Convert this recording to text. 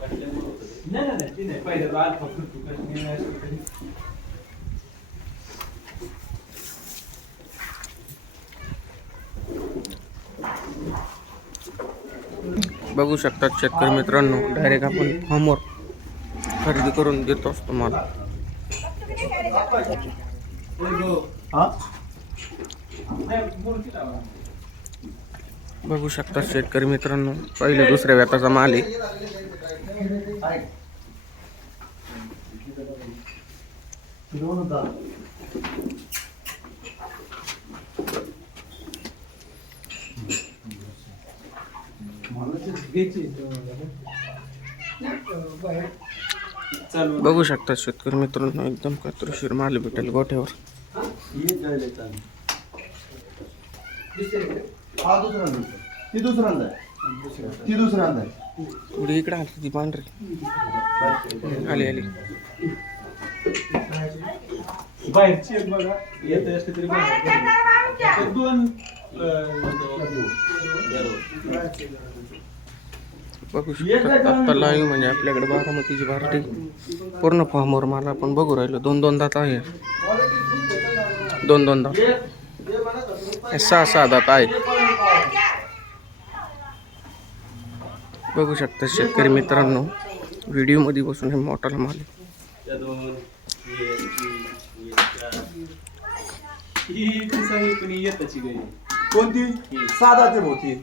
नाही नाही ती नाही पहिलं अल्फा फिरतो कशी नाही असं तरी. बघू शकतात शेतकरी मित्रांनो डायरेक्ट आपण फॉर्मवर खरेदी करून देतो असतो मला बघू शकतात शेतकरी मित्रांनो पहिले दुसऱ्या व्यापाचा माल आहे बघू शकतात शेतकरी मित्रांनो एकदम कात्रशीर माल भेटेल गोठ्यावर. दुसऱ्यांदा ती आहे दुसऱ्यांदा आहे पुढे इकडे आली ती पांढरी. आली आली. बाहेरची एक बघा येत असते तरी बघा. ते दोन बघू शकतात आत्ता लाईव्ह म्हणजे आपल्याकडे बारामतीची पार्टी पूर्ण फॉर्मवर मला आपण बघू राहिलो. दोन दोन दात आहे. दोन दोन दात हे सहा सहा दात आहेत बघू शकता शेतकरी मित्रांनो. व्हिडिओमध्ये बसून हे मोठाला माल कोणती? साधा ते मोठी.